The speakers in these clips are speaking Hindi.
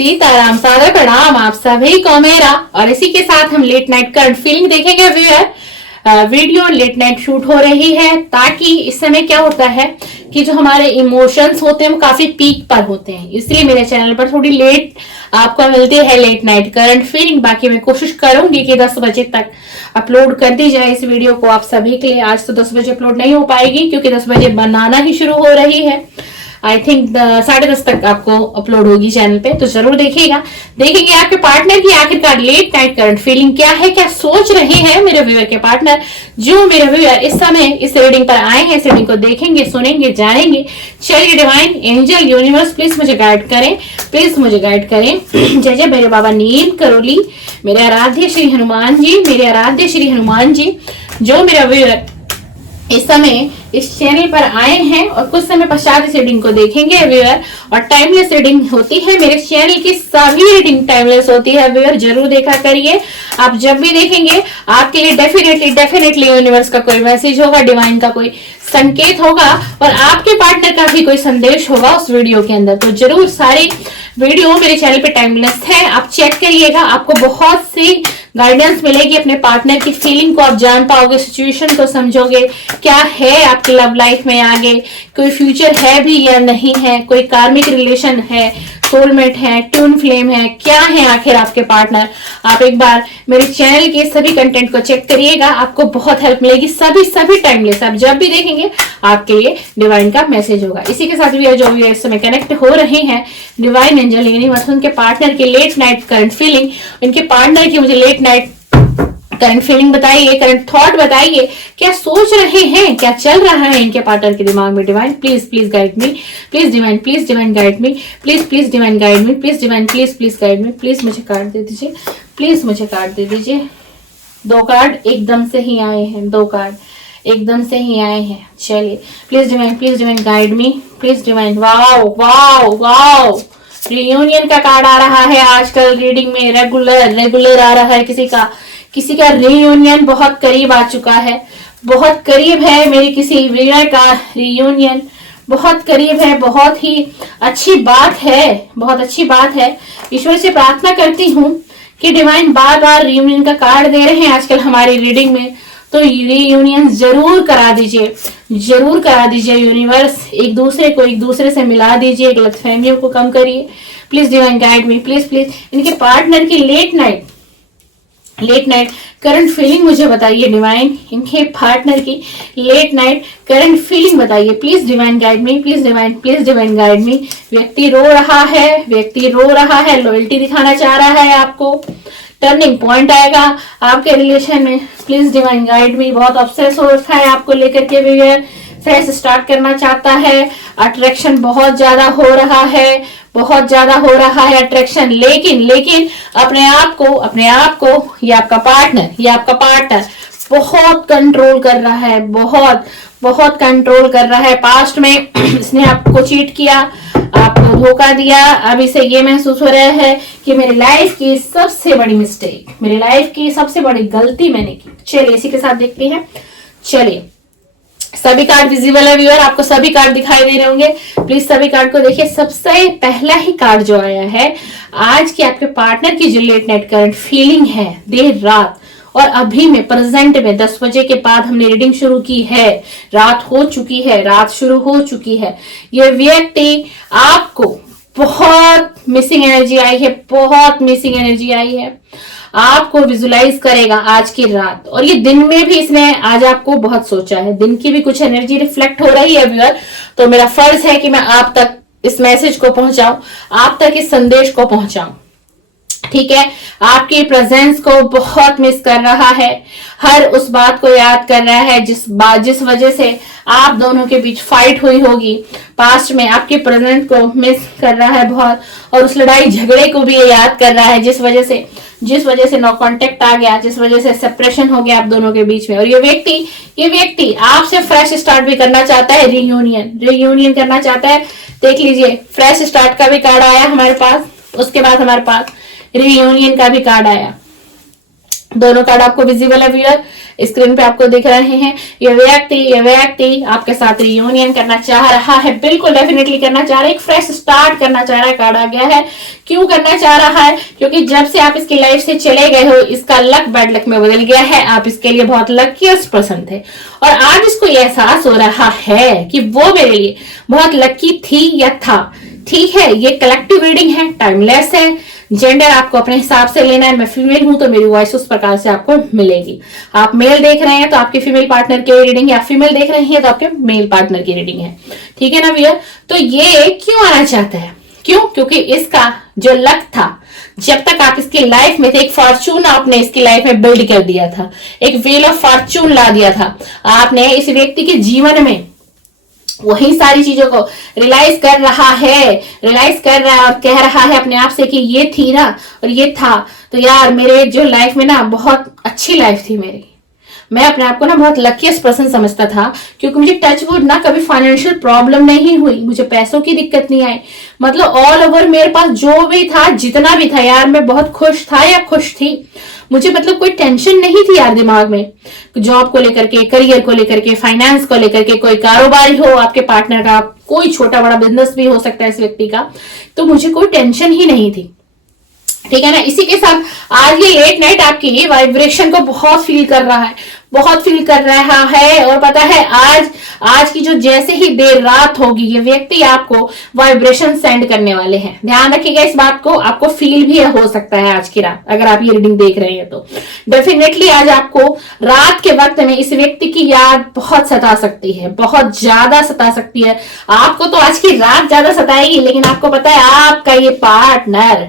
सीताराम सादर प्रणाम आप सभी को मेरा। और इसी के साथ हम लेट नाइट करंट फीलिंग देखेंगे viewer. Video late night shoot हो रही है ताकि इस समय क्या होता है कि जो हमारे इमोशंस होते हैं वो काफी पीक पर होते हैं, इसलिए मेरे चैनल पर थोड़ी लेट आपको मिलती है लेट नाइट करंट फीलिंग। बाकी मैं कोशिश करूंगी कि 10 बजे तक अपलोड कर दी जाए इस वीडियो को आप सभी के लिए। आज तो 10 बजे अपलोड नहीं हो पाएगी क्योंकि 10 बजे बनाना ही शुरू हो रही है। आई थिंक 10:30 तक आपको अपलोड होगी चैनल पे, तो जरूर देखिएगा। देखेंगे आपके पार्टनर की आखिरकार लेट नाइट करंट फीलिंग क्या है, क्या सोच रहे हैं मेरे व्यूअर के पार्टनर। जो मेरे व्यूअर इस समय इस रीडिंग पर आए हैं, इस रीडिंग को देखेंगे, सुनेंगे, जानेंगे। चलिए डिवाइन एंजल यूनिवर्स प्लीज मुझे गाइड करें, प्लीज मुझे गाइड करें। जय जय मेरे बाबा नील करोली, मेरे आराध्य श्री हनुमान जी, मेरे आराध्य श्री हनुमान जी। जो मेरा व्यूअर इस समय इस चैनल पर आए हैं और कुछ समय पश्चात इस रीडिंग को देखेंगे व्यूअर, और टाइमलेस रीडिंग होती है मेरे चैनल की सभी रीडिंग टाइमलेस होती है व्यूअर, जरूर देखा करिए। आप जब भी देखेंगे आपके लिए डेफिनेटली यूनिवर्स का कोई मैसेज होगा, डिवाइन का कोई संकेत होगा और आपके पार्टनर का भी कोई संदेश होगा उस वीडियो के अंदर। तो जरूर सारी वीडियो मेरे चैनल पे टाइमलेस है, आप चेक करिएगा। आपको बहुत सी गाइडेंस मिलेगी, अपने पार्टनर की फीलिंग को आप जान पाओगे, सिचुएशन को समझोगे, क्या है आपकी लव लाइफ में आगे, कोई फ्यूचर है भी या नहीं है, कोई कार्मिक रिलेशन है, सोलमेट है, ट्यून फ्लेम है, क्या है आखिर आपके पार्टनर। आप एक बार मेरे चैनल के सभी कंटेंट को चेक करिएगा, आपको बहुत हेल्प मिलेगी। सभी टाइमलेस आप जब भी देखेंगे आपके लिए डिवाइन का मैसेज होगा। इसी के साथ भी जो भी इस समय कनेक्ट हो रहे हैं डिवाइन एंजल यूनिवर्स, उनके पार्टनर की लेट नाइट करंट फीलिंग, उनके पार्टनर की मुझे लेट नाइट करंट फीलिंग बताइए, करंट थॉट बताइए, क्या सोच रहे हैं, क्या चल रहा है इनके पार्टनर के दिमाग में। Divine please guide me, please divine guide me, please divine guide me, please divine please guide me. Please मुझे कार्ड दे दीजिए, प्लीज मुझे कार्ड दे दीजिए। 2 कार्ड एकदम से ही आए हैं, 2 कार्ड एकदम से ही आए हैं। चलिए please divine guide me, please divine. Wow reunion का कार्ड आ रहा है आजकल रीडिंग में, रेगुलर आ रहा है। किसी का रियूनियन बहुत करीब आ चुका है, बहुत करीब है मेरी किसी व्यूअर का रियूनियन, बहुत करीब है। बहुत ही अच्छी बात है, बहुत अच्छी बात है। ईश्वर से प्रार्थना करती हूँ कि डिवाइन बार रियूनियन का कार्ड दे रहे हैं आजकल हमारी रीडिंग में, तो रियूनियन जरूर करा दीजिए यूनिवर्स। एक दूसरे से मिला दीजिए, गलतफहमियों को कम करिए। Please divine guide me, please इनके पार्टनर की लेट नाइट करंट फीलिंग मुझे बताइए डिवाइन। इनके पार्टनर की लेट नाइट करंट फीलिंग बताइए, please divine guide me, please divine guide me. व्यक्ति रो रहा है, लॉयल्टी दिखाना चाह रहा है आपको, टर्निंग पॉइंट आएगा आपके रिलेशन में। Please divine guide me. बहुत ऑब्सेस हो रखा है आपको लेकर के व्यूअर, फ्रेश स्टार्ट करना चाहता है, अट्रैक्शन बहुत ज्यादा हो रहा है अट्रैक्शन। लेकिन अपने आप को ये आपका पार्टनर बहुत कंट्रोल कर रहा है, बहुत कंट्रोल कर रहा है। पास्ट में इसने आपको चीट किया, आपको धोखा दिया, अब इसे ये महसूस हो रहा है कि मेरी लाइफ की सबसे बड़ी मिस्टेक, मेरी लाइफ की सबसे बड़ी गलती मैंने की। चलिए इसी के साथ देखते हैं। चलिए सभी कार्ड विजिबल है व्यूअर, आपको सभी कार्ड दिखाई दे रहे होंगे, प्लीज सभी कार्ड को देखिए। सबसे पहला ही कार्ड जो आया है, आज की आपके पार्टनर की जो लेट नाइट करंट फीलिंग है, देर रात और अभी में प्रेजेंट में 10 बजे के बाद हमने रीडिंग शुरू की है, रात शुरू हो चुकी है। ये व्यक्ति आपको बहुत मिसिंग एनर्जी आई है, आपको विजुलाइज करेगा आज की रात। और ये दिन में भी इसने आज आपको बहुत सोचा है, दिन की भी कुछ एनर्जी रिफ्लेक्ट हो रही है व्यूअर। तो मेरा फर्ज है कि मैं आप तक इस मैसेज को पहुंचाऊं, आप तक इस संदेश को पहुंचाऊं, ठीक है। आपकी प्रेजेंस को बहुत मिस कर रहा है, हर उस बात को याद कर रहा है जिस वजह से आप दोनों के बीच फाइट हुई होगी पास्ट में। आपके प्रेजेंस को मिस कर रहा है बहुत, और उस लड़ाई झगड़े को भी ये याद कर रहा है जिस वजह से नो कांटेक्ट आ गया, जिस वजह से सेपरेशन हो गया आप दोनों के बीच में। और ये व्यक्ति आपसे फ्रेश स्टार्ट भी करना चाहता है, रियूनियन करना चाहता है। देख लीजिए फ्रेश स्टार्ट का भी कार्ड आया हमारे पास, उसके बाद हमारे पास रियूनियन का भी कार्ड आया। दोनों कार्ड आपको विजिबल है व्यूअर, स्क्रीन पे आपको दिख रहे हैं। ये व्यक्ति आपके साथ रियूनियन करना चाह रहा है, बिल्कुल डेफिनेटली करना चाह रहा है, एक फ्रेश स्टार्ट करना चाह रहा है। कार्ड आ गया है, क्यों करना चाह रहा है? क्योंकि जब से आप इसकी लाइफ से चले गए हो, इसका लक बैड लक में बदल गया है। आप इसके लिए बहुत लकीस्ट पर्सन थे और आज इसको ये एहसास हो रहा है कि वो मेरे लिए बहुत लकी थी या था। ठीक है, ये कलेक्टिव रीडिंग है, टाइमलेस है, जेंडर आपको अपने हिसाब से लेना है। मैं फीमेल हूं तो मेरी वॉइस उस प्रकार से आपको मिलेगी। आप मेल देख रहे हैं तो आपके फीमेल पार्टनर की रीडिंग, या फीमेल देख रहे हैं तो आपके मेल पार्टनर की रीडिंग है। ठीक है ना भैया? तो ये क्यों आना चाहता है? क्यों? क्योंकि इसका जो लक था, जब तक आप इसकी लाइफ में थे, एक फॉर्चून आपने इसकी लाइफ में बिल्ड कर दिया था, एक व्हील ऑफ फॉर्चून ला दिया था आपने इस व्यक्ति के जीवन में। वही सारी चीजों को रियलाइज कर रहा है और कह रहा है अपने आप से कि ये थी ना और ये था, तो यार मेरे जो लाइफ में ना बहुत अच्छी लाइफ थी मेरी। मैं अपने आप को ना बहुत लकीस्ट पर्सन समझता था, क्योंकि मुझे टच वुड ना कभी फाइनेंशियल प्रॉब्लम नहीं हुई, मुझे पैसों की दिक्कत नहीं आई। मतलब ऑल ओवर मेरे पास जो भी था, जितना भी था यार, मैं बहुत खुश था या खुश थी। मुझे मतलब कोई टेंशन नहीं थी यार दिमाग में, जॉब को लेकर के, करियर को लेकर के, फाइनेंस को लेकर के, कोई कारोबारी हो आपके पार्टनर का, कोई छोटा बड़ा बिजनेस भी हो सकता है इस व्यक्ति का, तो मुझे कोई टेंशन ही नहीं थी। ठीक है ना? इसी के साथ आज ये लेट नाइट आपकी वाइब्रेशन को बहुत फील कर रहा है, बहुत फील कर रहा है। और पता है आज की जो जैसे ही देर रात होगी, ये व्यक्ति आपको वाइब्रेशन सेंड करने वाले हैं। ध्यान रखिएगा इस बात को, आपको फील भी हो सकता है आज की रात, अगर आप ये रीडिंग देख रहे हैं तो डेफिनेटली आज आपको रात के वक्त में इस व्यक्ति की याद बहुत सता सकती है, बहुत ज्यादा सता सकती है। आपको तो आज की रात ज्यादा सताएगी, लेकिन आपको पता है आपका ये पार्टनर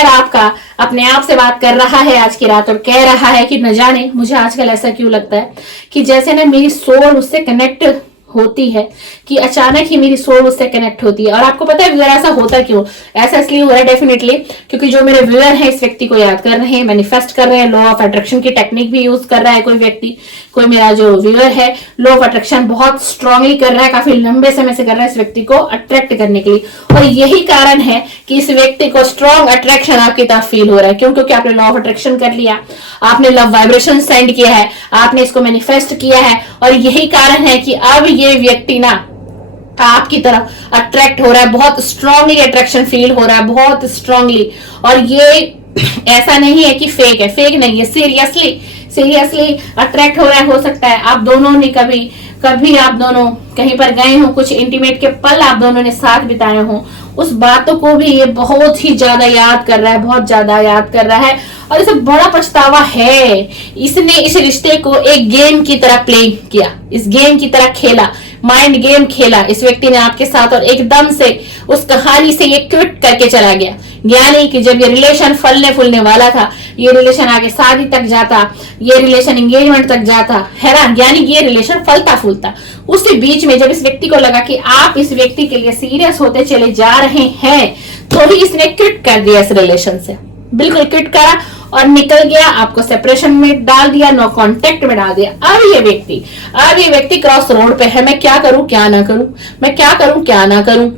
आपका अपने आप से बात कर रहा है आज की रात और कह रहा है कि न जाने मुझे आजकल ऐसा क्यों लगता है कि जैसे ना मेरी सोल उससे कनेक्ट होती है, कि अचानक ही मेरी सोल उससे कनेक्ट होती है। और आपको पता है व्यूअर ऐसा होता क्यों? ऐसा इसलिए हो रहा है डेफिनेटली क्योंकि जो मेरे व्यूअर हैं इस व्यक्ति को याद कर रहे हैं, मैनिफेस्ट कर रहे हैं, लॉ ऑफ अट्रैक्शन की टेक्निक भी यूज कर रहा है कोई व्यक्ति, कोई मेरा जो व्यूअर है लॉ ऑफ अट्रैक्शन बहुत स्ट्रांगली कर रहा है, काफी लंबे समय से कर रहा है इस व्यक्ति को अट्रैक्ट करने के लिए। और यही कारण है कि इस व्यक्ति को स्ट्रॉन्ग अट्रैक्शन आपकी तरफ फील हो रहा है। क्यों? क्योंकि आपने लॉ ऑफ अट्रैक्शन कर लिया, आपने लव वाइब्रेशन सेंड किया है, आपने इसको मैनिफेस्ट किया है, और यही कारण है कि अब ये व्यक्ति ना आपकी तरफ अट्रैक्ट हो रहा है, बहुत स्ट्रांगली अट्रैक्शन फील हो रहा है, बहुत स्ट्रांगली। और ये ऐसा नहीं है कि फेक है, फेक नहीं है, सीरियसली अट्रैक्ट हो रहा है। हो सकता है आप दोनों ने कभी आप दोनों कहीं पर गए हो, कुछ इंटीमेट के पल आप दोनों ने साथ बिताए हो, उस बातों को भी ये बहुत ही ज्यादा याद कर रहा है, बहुत ज्यादा याद कर रहा है। और इसे बड़ा पछतावा है, इसने इस रिश्ते को एक गेम की तरह प्ले किया, इस गेम की तरह खेला, माइंड गेम खेला इस व्यक्ति ने आपके साथ, और एकदम से उस कहानी से ये क्विट करके चला गया। यानी कि जब ये रिलेशन फलने फूलने वाला था, ये रिलेशन आगे शादी तक जाता, ये रिलेशन एंगेजमेंट तक जाता है ना, यानी कि ये रिलेशन फलता फूलता, उसी बीच में जब इस व्यक्ति को लगा कि आप इस व्यक्ति के लिए सीरियस होते चले जा रहे हैं, तो ही इसने क्विट कर दिया इस रिलेशन से, बिल्कुल क्विट करा और निकल गया, आपको सेपरेशन में डाल दिया, नो कांटेक्ट में डाल दिया। अब ये व्यक्ति क्रॉस रोड पे है, मैं क्या करूं क्या ना करूं, मैं क्या करूं क्या ना करूं,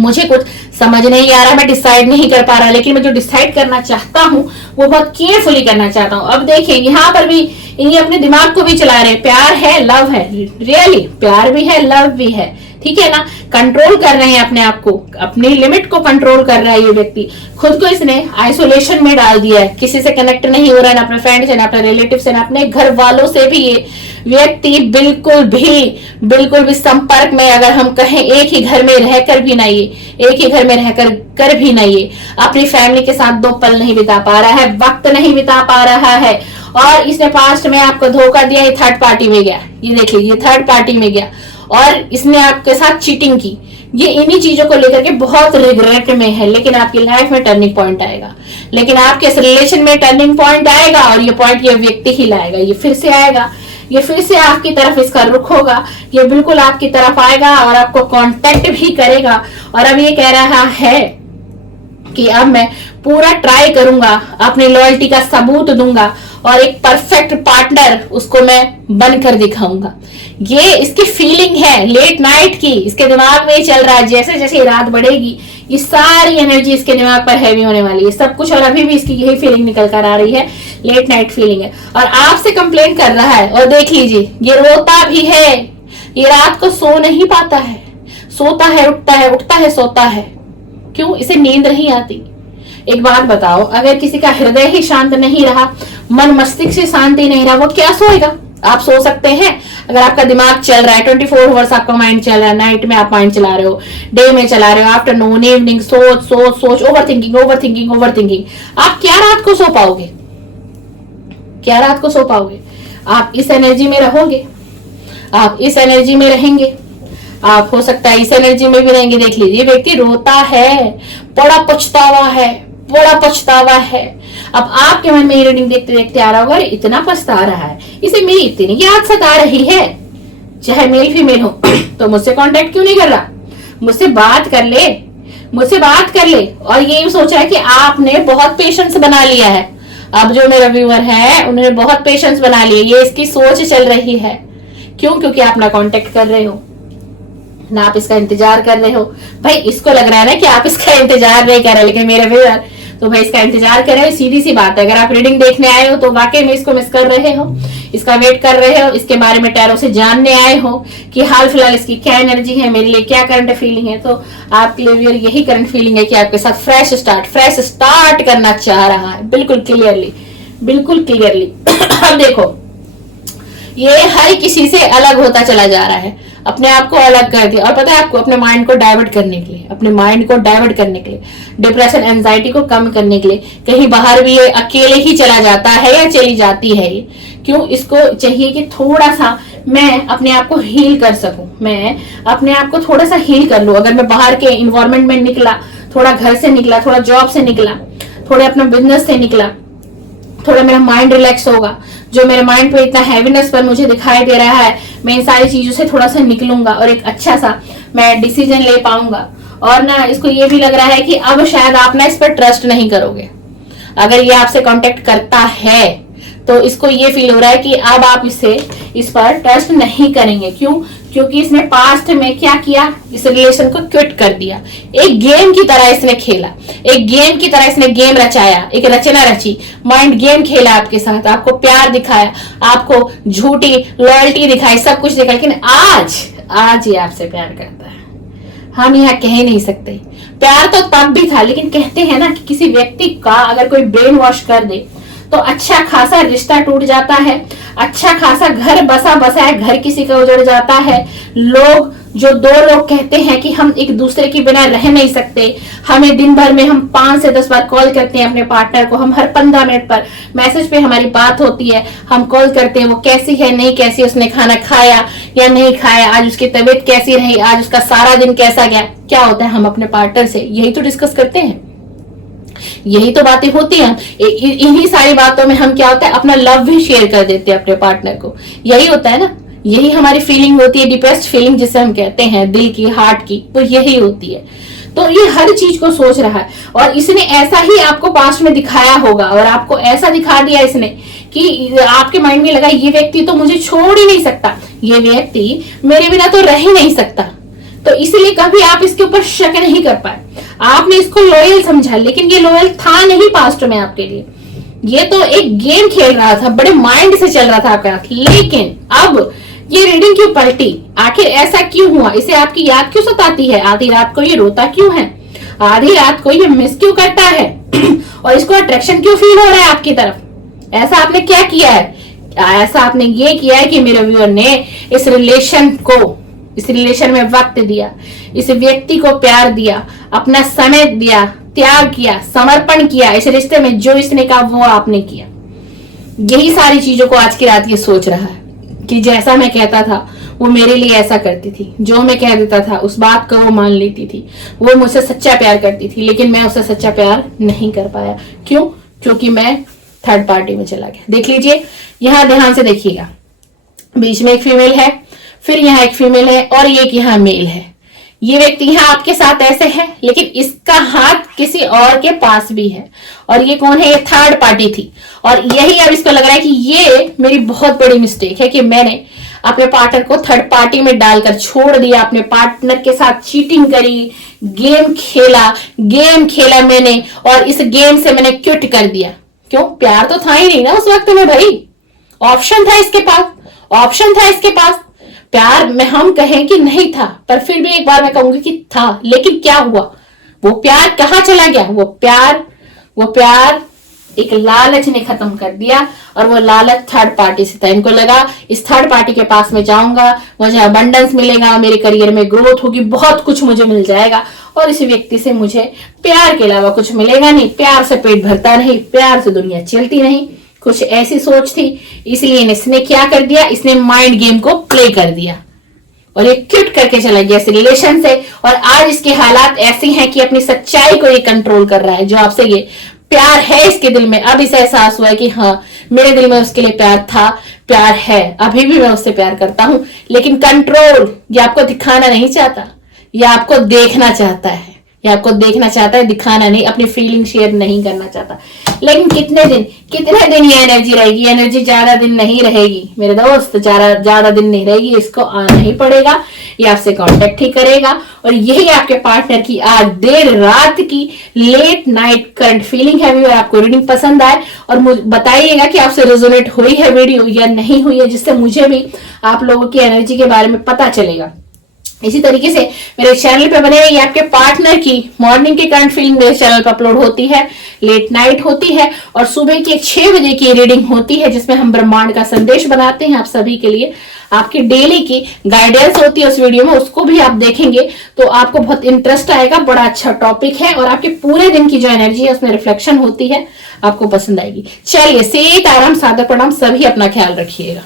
मुझे कुछ समझ नहीं आ रहा, मैं डिसाइड नहीं कर पा रहा। लेकिन मैं जो डिसाइड करना चाहता हूं वो बहुत केयरफुली करना चाहता हूं। अब देखिए यहाँ पर भी ये अपने दिमाग को भी चला रहे हैं, प्यार है, लव है, रियली प्यार भी है, लव भी है, ठीक है ना, कंट्रोल कर रहे हैं अपने आप को, अपनी लिमिट को कंट्रोल कर रहा है ये व्यक्ति। खुद को इसने आइसोलेशन में डाल दिया है, किसी से कनेक्ट नहीं हो रहा है, ना अपने फ्रेंड से, ना अपने रिलेटिव से, ना अपने घर वालों से भी ये व्यक्ति बिल्कुल भी संपर्क में, अगर हम कहें एक ही घर में रहकर भी नहीं, एक ही घर में रहकर भी नहीं, अपनी फैमिली के साथ 2 पल नहीं बिता पा रहा है, वक्त नहीं बिता पा रहा है। और इसने पास्ट में आपको धोखा दिया, ये थर्ड पार्टी में गया, ये देख लीजिए थर्ड पार्टी में गया, और इसने आपके साथ चीटिंग की। ये इन्हीं चीजों को लेकर के बहुत रिग्रेट में है। लेकिन आपकी लाइफ में टर्निंग पॉइंट आएगा, लेकिन आपके इस रिलेशन में टर्निंग पॉइंट आएगा, और ये पॉइंट ये व्यक्ति ही लाएगा, ये फिर से आएगा, ये फिर से आपकी तरफ इसका रुख होगा, ये बिल्कुल आपकी तरफ आएगा और आपको कांटेक्ट भी करेगा। और अब ये कह रहा है कि अब मैं पूरा ट्राई करूंगा, अपनी लॉयल्टी का सबूत दूंगा, और एक परफेक्ट पार्टनर उसको मैं बनकर दिखाऊंगा। ये इसकी फीलिंग है लेट नाइट की, इसके दिमाग में ही चल रहा है। जैसे जैसे रात बढ़ेगी ये सारी एनर्जी इसके दिमाग पर हैवी होने वाली है, सब कुछ। और अभी भी इसकी यही फीलिंग निकल कर आ रही है लेट नाइट फीलिंग है और आपसे कंप्लेन कर रहा है। और देख लीजिए ये रोता भी है, ये रात को सो नहीं पाता है, सोता है उठता है, उठता है सोता है। क्यों? इसे नींद नहीं आती। एक बात बताओ, अगर किसी का हृदय ही शांत नहीं रहा, मन मस्तिष्क से शांति नहीं रहा, वो क्या सोएगा? आप सो सकते हैं अगर आपका दिमाग चल रहा है, 24 आवर्स आपका माइंड चल रहा है, नाइट में आप माइंड चला रहे हो, डे में चला रहे हो, आफ्टरनून इवनिंग सोच सोच सोच, over thinking over thinking over thinking. आप क्या रात को सो पाओगे? क्या रात को सो पाओगे? आप इस एनर्जी में रहोगे, आप इस एनर्जी में रहेंगे, आप हो सकता है इस एनर्जी में भी रहेंगे। देख लीजिए व्यक्ति रोता है, बड़ा पछतावा है, बड़ा पछतावा है। अब आपके मन में ये रीडिंग देखते देखते आ रहा होगा, इतना पछता रहा है, इसे मेरी इतनी याद सता रही है, चाहे मेल फीमेल हो तो मुझसे कांटेक्ट क्यों नहीं कर रहा? मुझसे बात कर ले, मुझसे बात कर ले। और ये सोच रहा है कि आपने बहुत पेशेंस बना लिया है। अब जो मेरा व्यूअर है उन्होंने बहुत पेशेंस बना लिया, ये इसकी सोच चल रही है। क्यों? क्योंकि आप ना कांटेक्ट कर रहे हो, ना आप इसका इंतजार कर रहे हो। भाई इसको लग रहा है ना कि आप इसका इंतजार नहीं कर रहे, लेकिन मेरे व्यूअर तो भाई इसका इंतजार कर रहे हो। सीधी सी बात है, अगर आप रीडिंग देखने आए हो तो वाकई में इसको मिस कर रहे हो, इसका वेट कर रहे हो, इसके बारे में टैरो से जानने आए हो कि हाल फिलहाल इसकी क्या एनर्जी है, मेरे लिए क्या करंट फीलिंग है। तो आपके लिए व्यूअर यही करंट फीलिंग है कि आपके साथ फ्रेश स्टार्ट करना चाह रहा है, बिल्कुल क्लियरली, बिल्कुल क्लियरली। अब देखो ये हर किसी से अलग होता चला जा रहा है, अपने आप को अलग कर दिया। और पता है आपको, अपने माइंड को डाइवर्ट करने के लिए, अपने माइंड को डाइवर्ट करने के लिए, डिप्रेशन एंजाइटी को कम करने के लिए कहीं बाहर भी ये अकेले ही चला जाता है या चली जाती है। ये क्यों? इसको चाहिए कि थोड़ा सा मैं अपने आप को हील कर सकूं, मैं अपने आप को थोड़ा सा हील कर लूं। अगर मैं बाहर के इन्वायरमेंट में निकला, थोड़ा घर से निकला, थोड़ा जॉब से निकला, थोड़ा अपना बिजनेस से निकला, थोड़ा मेरा माइंड रिलैक्स होगा। जो मेरे माइंड पे इतना हैवीनेस पर मुझे दिखाई दे रहा है, मैं इन सारी चीजों से थोड़ा सा निकलूंगा और एक अच्छा सा मैं डिसीजन ले पाऊंगा। और ना इसको ये भी लग रहा है कि अब शायद आप ना इस पर ट्रस्ट नहीं करोगे। अगर ये आपसे कांटेक्ट करता है तो इसको ये फील हो रहा है कि अब आप इस पर ट्रस्ट नहीं करेंगे। क्यों? क्योंकि इसने पास्ट में क्या किया, इस रिलेशन को क्विट कर दिया। एक गेम की तरह इसने खेला, एक गेम की तरह इसने गेम रचाया, एक रचना रची, माइंड गेम खेला आपके साथ, आपको प्यार दिखाया, आपको झूठी लॉयल्टी दिखाई, सब कुछ दिखाया। लेकिन आज ये आपसे प्यार करता है। हम यहाँ कह नहीं सकते, प्यार तो तब भी था, लेकिन कहते हैं ना कि किसी व्यक्ति का अगर कोई ब्रेन वॉश कर दे तो अच्छा खासा रिश्ता टूट जाता है, अच्छा खासा घर बसा है घर किसी का उजड़ जाता है। जो दो लोग कहते हैं कि हम एक दूसरे के बिना रह नहीं सकते, हमें दिन भर में हम 5 से 10 बार कॉल करते हैं अपने पार्टनर को, हम हर 15 मिनट पर मैसेज पे हमारी बात होती है, हम कॉल करते हैं वो कैसी है नहीं कैसी, उसने खाना खाया या नहीं खाया, आज उसकी तबीयत कैसी रही, आज उसका सारा दिन कैसा गया। क्या होता है, हम अपने पार्टनर से यही तो डिस्कस करते हैं, यही तो बातें होती हैं। इन्हीं सारी बातों में हम क्या होता है, अपना लव भी शेयर कर देते हैं अपने पार्टनर को। यही होता है ना, यही हमारी फीलिंग होती है, डिप्रेस्ड फीलिंग जिसे हम कहते हैं, दिल की, हार्ट की, तो यही होती है। तो ये हर चीज को सोच रहा है और इसने ऐसा ही आपको पास्ट में दिखाया होगा और आपको ऐसा दिखा दिया इसने कि आपके माइंड में लगा ये व्यक्ति तो मुझे छोड़ ही नहीं सकता, ये व्यक्ति मेरे बिना तो रह ही नहीं सकता। तो इसलिए कभी आप इसके ऊपर शक नहीं कर पाए, आपने इसको लॉयल समझा, लेकिन ये लॉयल था नहीं पास्ट में आपके लिए। ये तो एक गेम खेल रहा था, बड़े माइंड से चल रहा था आपका। लेकिन अब ये रीडिंग क्यों पलटी, आखिर ऐसा क्यों हुआ, इसे आपकी याद क्यों सताती है, आधी रात को ये रोता क्यों है, आधी रात को ये मिस क्यों करता है और इसको अट्रैक्शन क्यों फील हो रहा है आपकी तरफ। ऐसा आपने क्या किया है? ऐसा आपने ये किया है कि मेरे व्यूअर ने इस रिलेशन में वक्त दिया, इस व्यक्ति को प्यार दिया, अपना समय दिया, त्याग किया, समर्पण किया इस रिश्ते में, जो इसने कहा वो आपने किया। यही सारी चीजों को आज की रात ये सोच रहा है कि जैसा मैं कहता था वो मेरे लिए ऐसा करती थी, जो मैं कह देता था उस बात को वो मान लेती थी, वो मुझसे सच्चा प्यार करती थी, लेकिन मैं उससे सच्चा प्यार नहीं कर पाया। क्यों? क्योंकि मैं थर्ड पार्टी में चला गया। देख लीजिए, यहां ध्यान से देखिएगा, बीच में एक फीमेल है, फिर यहाँ एक फीमेल है और एक यहाँ मेल है। ये व्यक्ति यहाँ आपके साथ ऐसे है, लेकिन इसका हाथ किसी और के पास भी है। और ये कौन है? ये थर्ड पार्टी थी। और यही अब इसको लग रहा है कि ये मेरी बहुत बड़ी मिस्टेक है कि मैंने अपने पार्टनर को थर्ड पार्टी में डालकर छोड़ दिया, अपने पार्टनर के साथ चीटिंग करी, गेम खेला मैंने और इस गेम से मैंने क्विट कर दिया। क्यों? प्यार तो था ही नहीं ना उस वक्त में भाई। ऑप्शन था इसके पास, ऑप्शन था इसके पास। प्यार में हम कहें कि नहीं था, पर फिर भी एक बार मैं कहूंगी कि था। लेकिन क्या हुआ? वो प्यार कहाँ चला गया? वो प्यार एक लालच ने खत्म कर दिया, और वो लालच थर्ड पार्टी से था। इनको लगा इस थर्ड पार्टी के पास में जाऊंगा, मुझे अबंडेंस मिलेगा, मेरे करियर में ग्रोथ होगी, बहुत कुछ मुझे मिल जाएगा, और इस व्यक्ति से मुझे प्यार के अलावा कुछ मिलेगा नहीं, प्यार से पेट भरता नहीं, प्यार से दुनिया चलती नहीं। कुछ ऐसी सोच थी, इसलिए इसने क्या कर दिया, इसने माइंड गेम को प्ले कर दिया और ये क्विट करके चला गया इस रिलेशन से। और आज इसके हालात ऐसे हैं कि अपनी सच्चाई को ये कंट्रोल कर रहा है। जो आपसे ये प्यार है इसके दिल में, अब इसे एहसास हुआ है कि हाँ, मेरे दिल में उसके लिए प्यार था, प्यार है, अभी भी मैं उससे प्यार करता हूं, लेकिन कंट्रोल ये आपको दिखाना नहीं चाहता, ये आपको देखना चाहता है, ये आपको देखना चाहता है, दिखाना नहीं, अपनी फीलिंग शेयर नहीं करना चाहता। लेकिन कितने दिन ये एनर्जी रहेगी? एनर्जी ज्यादा दिन नहीं रहेगी मेरे दोस्त, ज्यादा दिन नहीं रहेगी। इसको आना ही पड़ेगा, ये आपसे कांटेक्ट ही करेगा। और यही आपके पार्टनर की आज देर रात की लेट नाइट करंट फीलिंग है। अगर आपको रीडिंग पसंद आए और मुझे बताइएगा कि आपसे रेजोनेट हुई है वीडियो या नहीं हुई है, जिससे मुझे भी आप लोगों की एनर्जी के बारे में पता चलेगा। इसी तरीके से मेरे चैनल पे बने रहिए। आपके पार्टनर की मॉर्निंग की करंट फीलिंग मेरे चैनल पर अपलोड होती है, लेट नाइट होती है, और सुबह की 6 बजे की रीडिंग होती है, जिसमें हम ब्रह्मांड का संदेश बनाते हैं आप सभी के लिए। आपकी डेली की गाइडेंस होती है उस वीडियो में, उसको भी आप देखेंगे तो आपको बहुत इंटरेस्ट आएगा। बड़ा अच्छा टॉपिक है और आपके पूरे दिन की जो एनर्जी है उसमें रिफ्लेक्शन होती है, आपको पसंद आएगी। चलिए, सेत आराम, सादर प्रणाम, सभी अपना ख्याल रखिएगा।